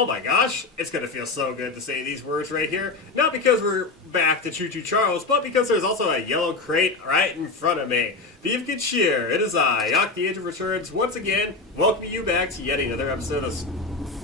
Oh my gosh, it's gonna feel so good to say these words right here. Not because we're back to Choo-Choo Charles, but because there's also a yellow crate right in front of me. Beef good cheer, it is I, Yak the Age of Returns, once again, welcoming you back to yet another episode of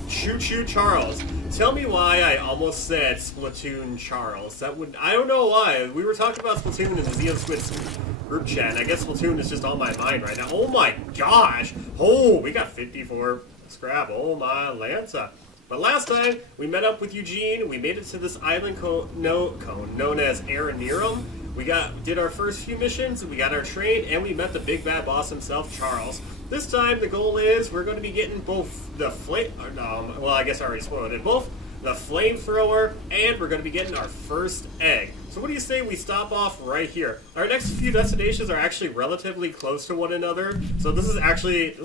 Choo-Choo Charles. Tell me why I almost said Splatoon Charles. I don't know why. We were talking about Splatoon in the Zeon Squid's group chat, and I guess Splatoon is just on my mind right now. Oh my gosh! Oh, we got 54 scrap. Oh my Lanza. But last time, we met up with Eugene, we made it to this island cone known as Aranerum. We did our first few missions, we got our train, and we met the big bad boss himself, Charles. This time, the goal is we're going to be getting both the well, I guess I already spoiled it, both the flamethrower, and we're going to be getting our first egg. So what do you say we stop off right here? Our next few destinations are actually relatively close to one another, so this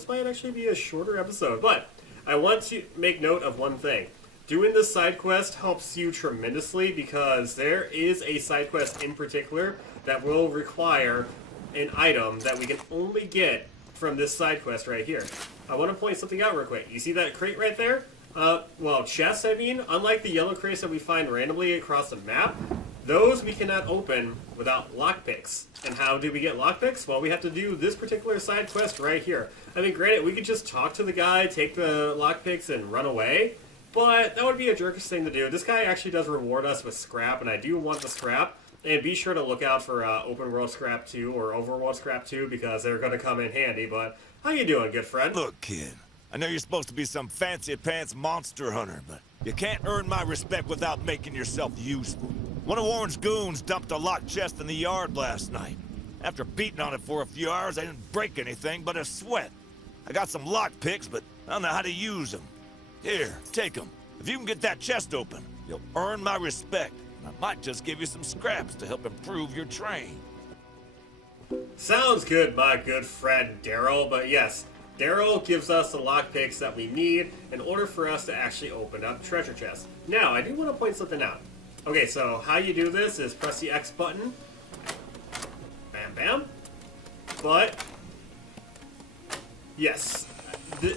might actually be a shorter episode, but I want to make note of one thing. Doing this side quest helps you tremendously because there is a side quest in particular that will require an item that we can only get from this side quest right here. I want to point something out real quick. You see that crate right there? Well, chests, I mean. Unlike the yellow crates that we find randomly across the map, those we cannot open without lockpicks. And how do we get lockpicks? Well, we have to do this particular side quest right here. I mean, granted, we could just talk to the guy, take the lockpicks, and run away, but that would be a jerkish thing to do. This guy actually does reward us with scrap, and I do want the scrap. And be sure to look out for Open World Scrap 2 or Overworld Scrap 2 because they're going to come in handy, but how you doing, good friend? Look, kid, I know you're supposed to be some fancy-pants monster hunter, but you can't earn my respect without making yourself useful. One of Warren's goons dumped a locked chest in the yard last night. After beating on it for a few hours, I didn't break anything but a sweat. I got some lock picks, but I don't know how to use them. Here, take them. If you can get that chest open, you'll earn my respect. And I might just give you some scraps to help improve your train. Sounds good, my good friend Daryl, but yes, Daryl gives us the lockpicks that we need in order for us to actually open up the treasure chest. Now, I do want to point something out. Okay, so how you do this is press the X button. Bam, bam. But, yes,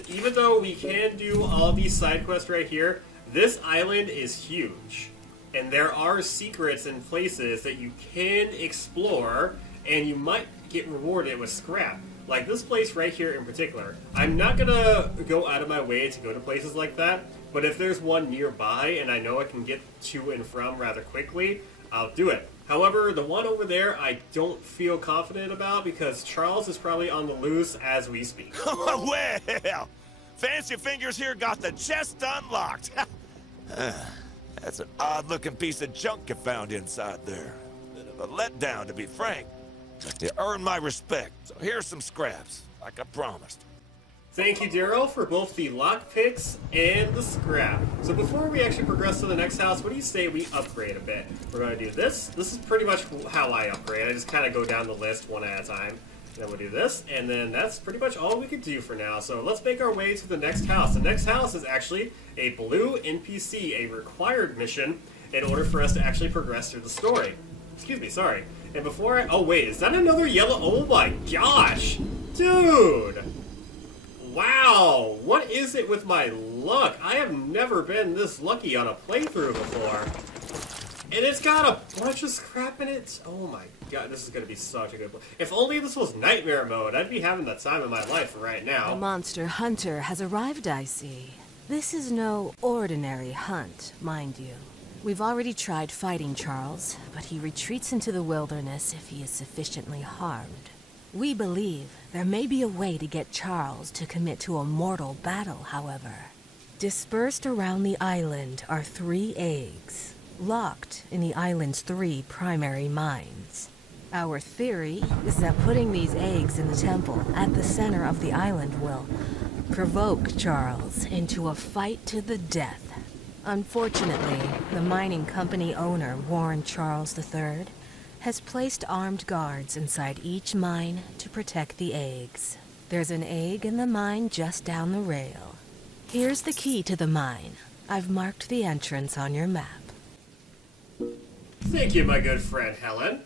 even though we can do all these side quests right here, this island is huge. And there are secrets and places that you can explore, and you might get rewarded with scrap. Like this place right here in particular. I'm not going to go out of my way to go to places like that, but if there's one nearby and I know I can get to and from rather quickly, I'll do it. However, the one over there I don't feel confident about because Charles is probably on the loose as we speak. Well, Fancy Fingers here got the chest unlocked. That's an odd-looking piece of junk you found inside there. Bit of a letdown, to be frank. But you earned my respect, so here's some scraps, like I promised. Thank you, Daryl, for both the lockpicks and the scrap. So before we actually progress to the next house, what do you say we upgrade a bit? We're going to do this. This is pretty much how I upgrade. I just kind of go down the list one at a time. Then we'll do this, and then that's pretty much all we can do for now. So let's make our way to the next house. The next house is actually a blue NPC, a required mission in order for us to actually progress through the story. Excuse me, sorry. And before oh wait, is that another yellow? Oh my gosh! Dude! Wow! What is it with my luck? I have never been this lucky on a playthrough before. And it's got a bunch of scrap in it. Oh my god, this is going to be such a good one. If only this was nightmare mode, I'd be having the time of my life right now. The monster hunter has arrived, I see. This is no ordinary hunt, mind you. We've already tried fighting Charles, but he retreats into the wilderness if he is sufficiently harmed. We believe there may be a way to get Charles to commit to a mortal battle, however. Dispersed around the island are 3 eggs, locked in the island's 3 primary mines. Our theory is that putting these eggs in the temple at the center of the island will provoke Charles into a fight to the death. Unfortunately, the mining company owner, Warren Charles III, has placed armed guards inside each mine to protect the eggs. There's an egg in the mine just down the rail. Here's the key to the mine. I've marked the entrance on your map. Thank you, my good friend Helen.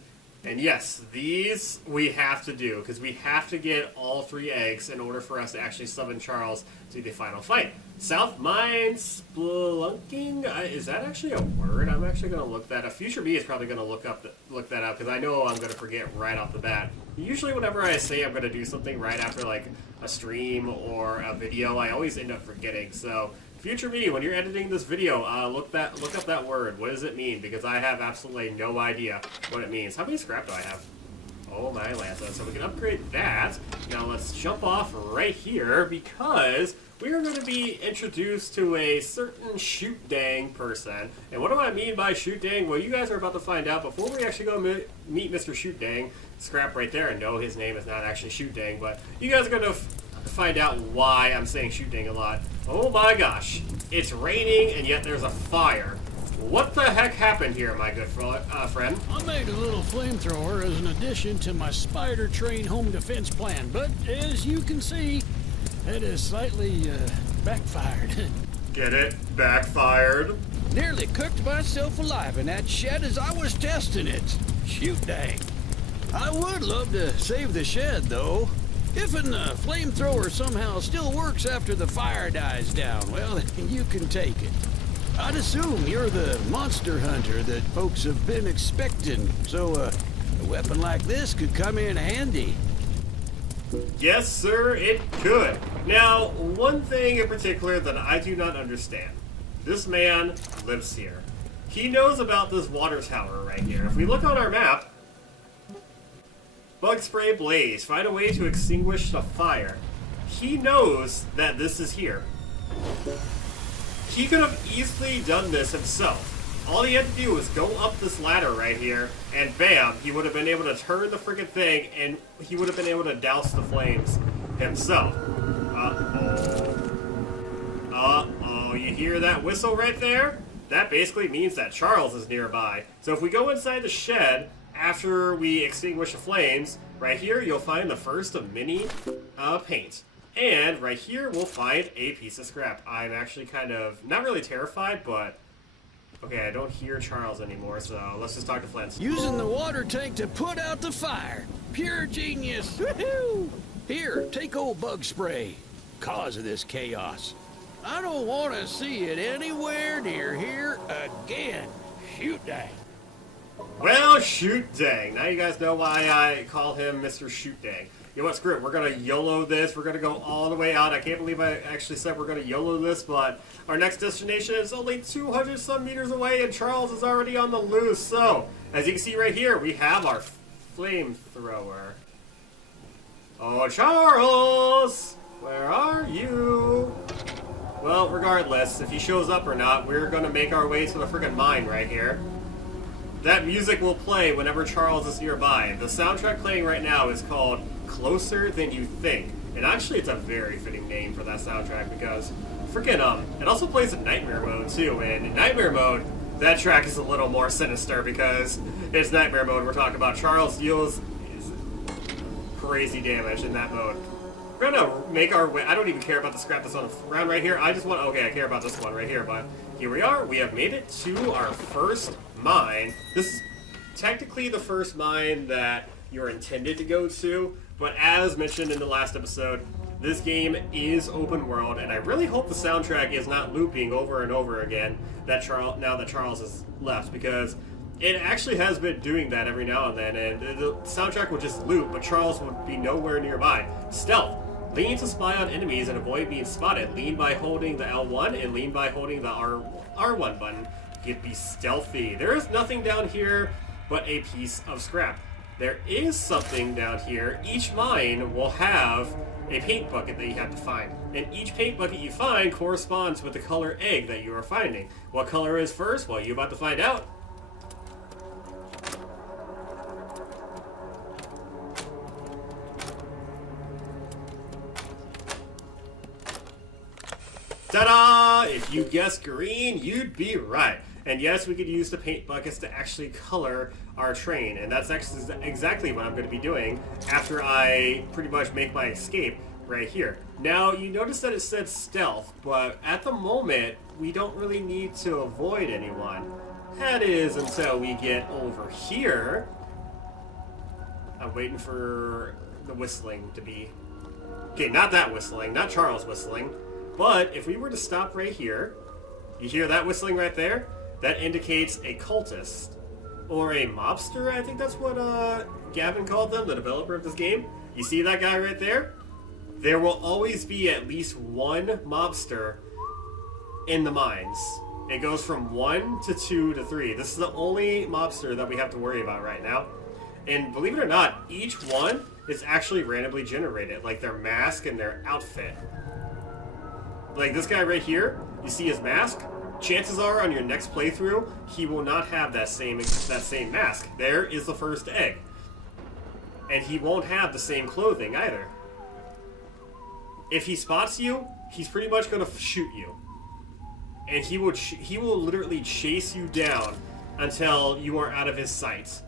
And yes, these we have to do, because we have to get all 3 eggs in order for us to actually summon Charles to the final fight. South Mine Spelunking? Is that actually a word? I'm actually going to look that up. Future Me is probably going to look that up, because I know I'm going to forget right off the bat. Usually whenever I say I'm going to do something right after like a stream or a video, I always end up forgetting. So Future Me, when you're editing this video, look up that word. What does it mean? Because I have absolutely no idea what it means. How many scrap do I have? Oh my Lanza. So we can upgrade that. Now let's jump off right here because we are going to be introduced to a certain Shoot Dang person. And what do I mean by Shoot Dang? Well, you guys are about to find out before we actually go meet Mr. Shoot Dang. Scrap right there. And no, his name is not actually Shoot Dang, but you guys are going to find out why I'm saying Shoot Dang a lot. Oh my gosh. It's raining and yet there's a fire. What the heck happened here, my good friend? I made a little flamethrower as an addition to my spider train home defense plan, but as you can see, it has slightly backfired. Get it? Backfired. Nearly cooked myself alive in that shed as I was testing it. Shoot dang. I would love to save the shed, though. If a flamethrower somehow still works after the fire dies down, well, then you can take it. I'd assume you're the monster hunter that folks have been expecting, so a weapon like this could come in handy. Yes, sir, it could. Now, one thing in particular that I do not understand. This man lives here. He knows about this water tower right here. If we look on our map, bug spray blaze, find a way to extinguish the fire. He knows that this is here. He could have easily done this himself. All he had to do was go up this ladder right here, and bam, he would have been able to turn the freaking thing, and he would have been able to douse the flames himself. Uh-oh, you hear that whistle right there? That basically means that Charles is nearby. So if we go inside the shed, after we extinguish the flames, right here you'll find the first of many paint. And right here, we'll find a piece of scrap. I'm actually kind of, not really terrified, but... Okay, I don't hear Charles anymore, so let's just talk to Flint. Using the water tank to put out the fire. Pure genius. Woohoo! Here, take old bug spray. Cause of this chaos. I don't want to see it anywhere near here again. Shoot dang. Well, Shoot Dang. Now you guys know why I call him Mr. Shoot Dang. You know what, screw it. We're going to YOLO this. We're going to go all the way out. I can't believe I actually said we're going to YOLO this, but our next destination is only 200 some meters away, and Charles is already on the loose. So, as you can see right here, we have our flamethrower. Oh, Charles! Where are you? Well, regardless, if he shows up or not, we're going to make our way to the freaking mine right here. That music will play whenever Charles is nearby. The soundtrack playing right now is called Closer Than You Think. And actually, it's a very fitting name for that soundtrack because freaking, it also plays in Nightmare Mode too. And in Nightmare Mode, that track is a little more sinister because it's Nightmare Mode. We're talking about Charles deals crazy damage in that mode. We're gonna make our way. I don't even care about the scrap that's on the ground right here. I just want, okay, I care about this one right here, but here we are. We have made it to our first mine. This is technically the first mine that you're intended to go to, but as mentioned in the last episode, this game is open world, and I really hope the soundtrack is not looping over and over again now that Charles has left, because it actually has been doing that every now and then, and the soundtrack would just loop, but Charles would be nowhere nearby. Stealth. Lean to spy on enemies and avoid being spotted. Lean by holding the L1 and lean by holding the R1 button. You can be stealthy. There is nothing down here but a piece of scrap. There is something down here. Each mine will have a paint bucket that you have to find. And each paint bucket you find corresponds with the color egg that you are finding. What color is first? Well, you're about to find out. Ta-da! If you guessed green, you'd be right. And yes, we could use the paint buckets to actually color our train. And that's actually exactly what I'm going to be doing after I pretty much make my escape right here. Now, you notice that it said stealth, but at the moment, we don't really need to avoid anyone. That is until we get over here. I'm waiting for the whistling to be... Okay, not that whistling, not Charles whistling. But if we were to stop right here, you hear that whistling right there? That indicates a cultist. Or a mobster, I think that's what Gavin called them, the developer of this game. You see that guy right there? There will always be at least one mobster in the mines. It goes from 1 to 2 to 3. This is the only mobster that we have to worry about right now. And believe it or not, each one is actually randomly generated, like their mask and their outfit. Like this guy right here, you see his mask? Chances are on your next playthrough, he will not have that same mask. There is the first egg. And he won't have the same clothing either. If he spots you, he's pretty much going to shoot you. And he will literally chase you down until you are out of his sight.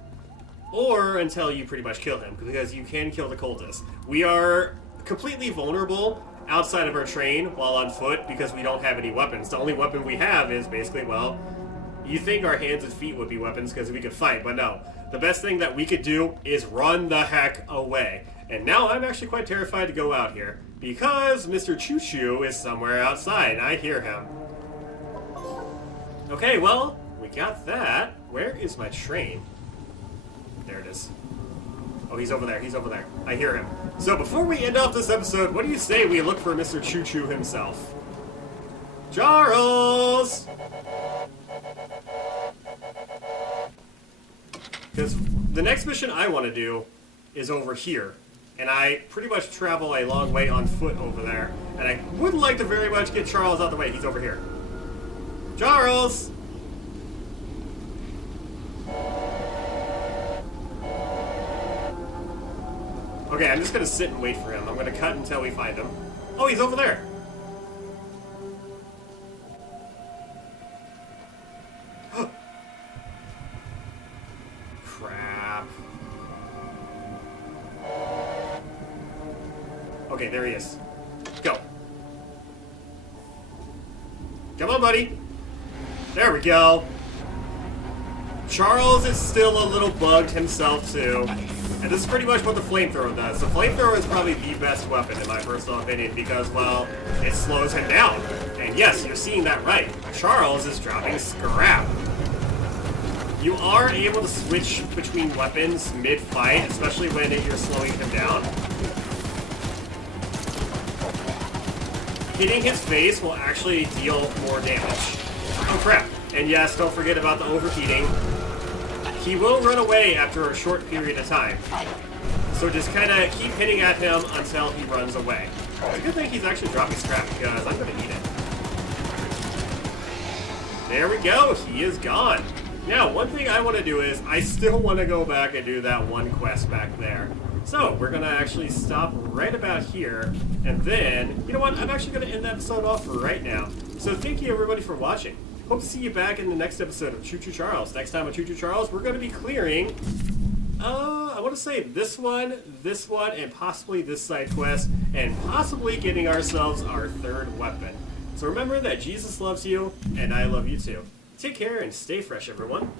Or until you pretty much kill him, because you can kill the cultist. We are completely vulnerable outside of our train while on foot because we don't have any weapons. The only weapon we have is basically, well, you think our hands and feet would be weapons because we could fight, but no. The best thing that we could do is run the heck away. And now I'm actually quite terrified to go out here because Mr. Choo-Choo is somewhere outside. I hear him. Okay, well, we got that. Where is my train? There it is. Oh, he's over there. He's over there. I hear him. So before we end off this episode, what do you say we look for Mr. Choo-Choo himself? Charles! Because the next mission I want to do is over here. And I pretty much travel a long way on foot over there. And I would like to very much get Charles out the way. He's over here. Charles! Okay, I'm just gonna sit and wait for him. I'm gonna cut until we find him. Oh, he's over there! Crap. Okay, there he is. Go. Come on, buddy. There we go. Charles is still a little bugged himself, too. And this is pretty much what the flamethrower does. The flamethrower is probably the best weapon, in my personal opinion, because, well, it slows him down. And yes, you're seeing that right. Charles is dropping scrap. You are able to switch between weapons mid-fight, especially when you're slowing him down. Hitting his face will actually deal more damage. Oh crap. And yes, don't forget about the overheating. He will run away after a short period of time. So just kind of keep hitting at him until he runs away. It's a good thing he's actually dropping scrap because I'm going to need it. There we go. He is gone. Now, one thing I want to do is I still want to go back and do that one quest back there. So we're going to actually stop right about here. And then, you know what? I'm actually going to end the episode off right now. So thank you everybody for watching. Hope to see you back in the next episode of Choo-Choo Charles. Next time on Choo-Choo Charles, we're going to be clearing, I want to say this one, and possibly this side quest, and possibly getting ourselves our third weapon. So remember that Jesus loves you, and I love you too. Take care and stay fresh, everyone.